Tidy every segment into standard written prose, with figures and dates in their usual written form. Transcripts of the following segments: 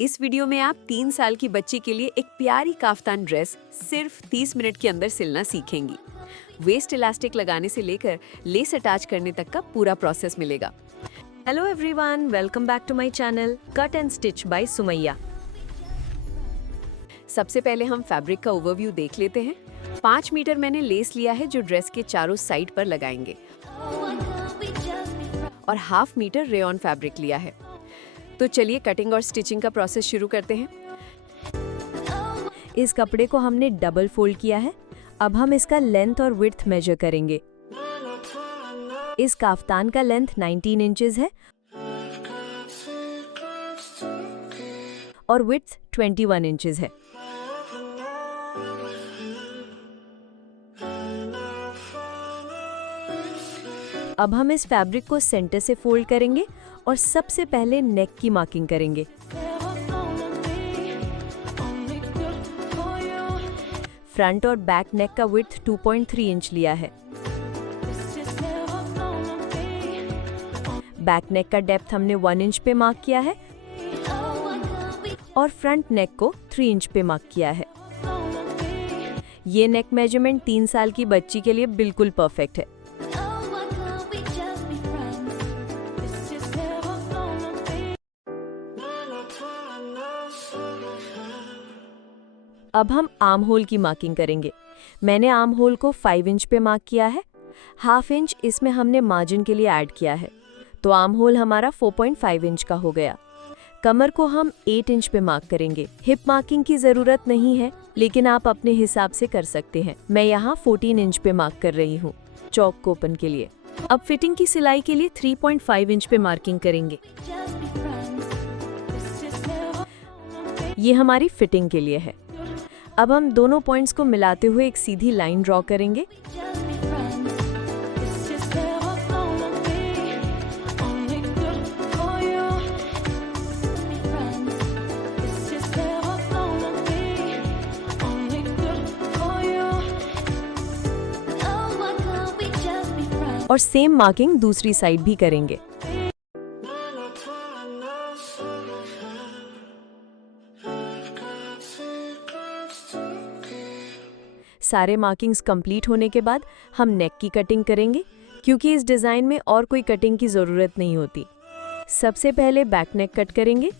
इस वीडियो में आप 3 साल की बच्ची के लिए एक प्यारी काफ्तान ड्रेस सिर्फ 30 मिनट के अंदर सिलना सीखेंगी। वेस्ट इलास्टिक लगाने से लेकर लेस अटैच करने तक का पूरा प्रोसेस मिलेगा। Hello everyone, welcome back to my channel cut and stitch by Sumaiya. सबसे पहले हम फैब्रिक का ओवरव्यू देख लेते हैं। 5 मीटर मैंने लेस लिया है जो ड्रेस के चारों साइड पर लगाएंगे, और 1/2 मीटर रेयॉन फैब्रिक लिया है। तो चलिए कटिंग और स्टिचिंग का प्रोसेस शुरू करते हैं। इस कपड़े को हमने डबल फोल्ड किया है। अब हम इसका लेंथ और विड्थ मेजर करेंगे। इस काफ्तान का लेंथ 19 इंचेस है और विड्थ 21 इंचेस है। अब हम इस फैब्रिक को सेंटर से फोल्ड करेंगे और सबसे पहले नेक की मार्किंग करेंगे। फ्रंट और बैक नेक का विड्थ 2.3 इंच लिया है। बैक नेक का डेप्थ हमने 1 इंच पे मार्क किया है और फ्रंट नेक को 3 इंच पे मार्क किया है। ये नेक मेजरमेंट 3 साल की बच्ची के लिए बिल्कुल परफेक्ट है। अब हम आर्म होल की मार्किंग करेंगे। मैंने आर्म होल को 5 इंच पे मार्क किया है। 1/2 इंच इसमें हमने मार्जिन के लिए ऐड किया है, तो आर्म होल हमारा 4.5 इंच का हो गया। कमर को हम 8 इंच पे मार्क करेंगे। हिप मार्किंग की ज़रूरत नहीं है, लेकिन आप अपने हिसाब से कर सकते हैं। मैं यहाँ 14 इंच पे मार्क कर रही हूँ चौक कोपन के लिए। अब फिटिंग की सिलाई के लिए 3.5 इंच पे मार्किंग करेंगे। ये हमारी फिटिंग के लिए है। अब हम दोनों पॉइंट्स को मिलाते हुए एक सीधी लाइन ड्रॉ करेंगे। और सेम मार्किंग दूसरी साइड भी करेंगे। सारे मार्किंग्स कंप्लीट होने के बाद हम नेक की कटिंग करेंगे, क्योंकि इस डिज़ाइन में और कोई कटिंग की ज़रूरत नहीं होती। सबसे पहले बैक नेक कट करेंगे।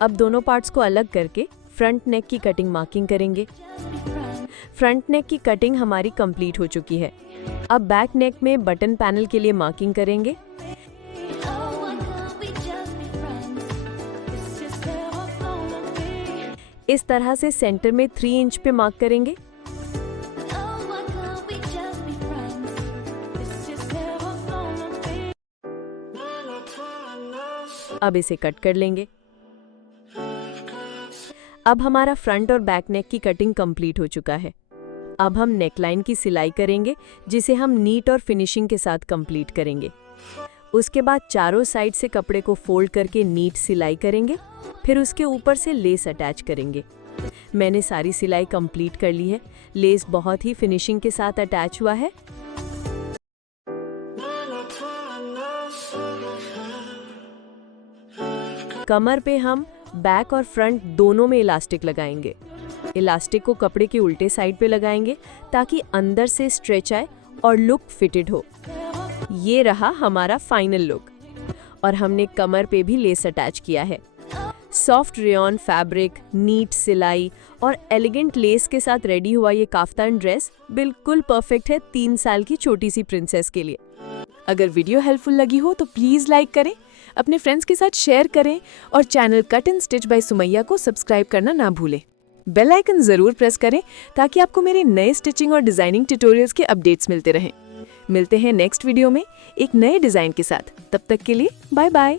अब दोनों पार्ट्स को अलग करके फ्रंट नेक की कटिंग मार्किंग करेंगे। फ्रंट नेक की कटिंग हमारी कंप्लीट हो चुकी है। अब बैक नेक में बटन पैनल के लिए मार्किंग करेंगे। इस तरह से सेंटर में 3 इंच पे मार्क करेंगे। अब इसे कट कर लेंगे। अब हमारा फ्रंट और बैक नेक की कटिंग कंप्लीट हो चुका है। अब हम नेकलाइन की सिलाई करेंगे, जिसे हम नीट और फिनिशिंग के साथ कंप्लीट करेंगे। उसके बाद चारों साइड से कपड़े को फोल्ड करके नीट सिलाई करेंगे, फिर उसके ऊपर से लेस अटैच करेंगे। मैंने सारी सिलाई कंप्लीट कर ली है। लेस बहुत ही फिनिशिंग के साथ अटैच हुआ है। कमर पे हम बैक और फ्रंट दोनों में इलास्टिक लगाएंगे। इलास्टिक को कपड़े के उल्टे साइड पे लगाएंगे ताकि अंदर से स्ट्रेच आए और लुक फिटेड हो। ये रहा हमारा फाइनल लुक। और हमने कमर पे भी लेस अटैच किया है। सॉफ्ट रेयॉन फैब्रिक, नीट सिलाई और एलिगेंट लेस के साथ रेडी हुआ ये काफ्तान ड्रेस बिल्कुल परफेक्ट है 3 साल की छोटी सी प्रिंसेस के लिए। अगर वीडियो हेल्पफुल लगी हो तो प्लीज़ लाइक करें, अपने फ्रेंड्स के साथ शेयर करें और channel cut and stitch by Sumaiya को सब्सक्राइब करना ना भूलें। बेल आइकन ज़रूर प्रेस करें ताकि आपको मेरे नए स्टिचिंग और डिज़ाइनिंग ट्यूटोरियल्स के अपडेट्स मिलते रहें। मिलते हैं नेक्स्ट वीडियो में एक नए डिज़ाइन के साथ। तब तक के लिए बाय बाय।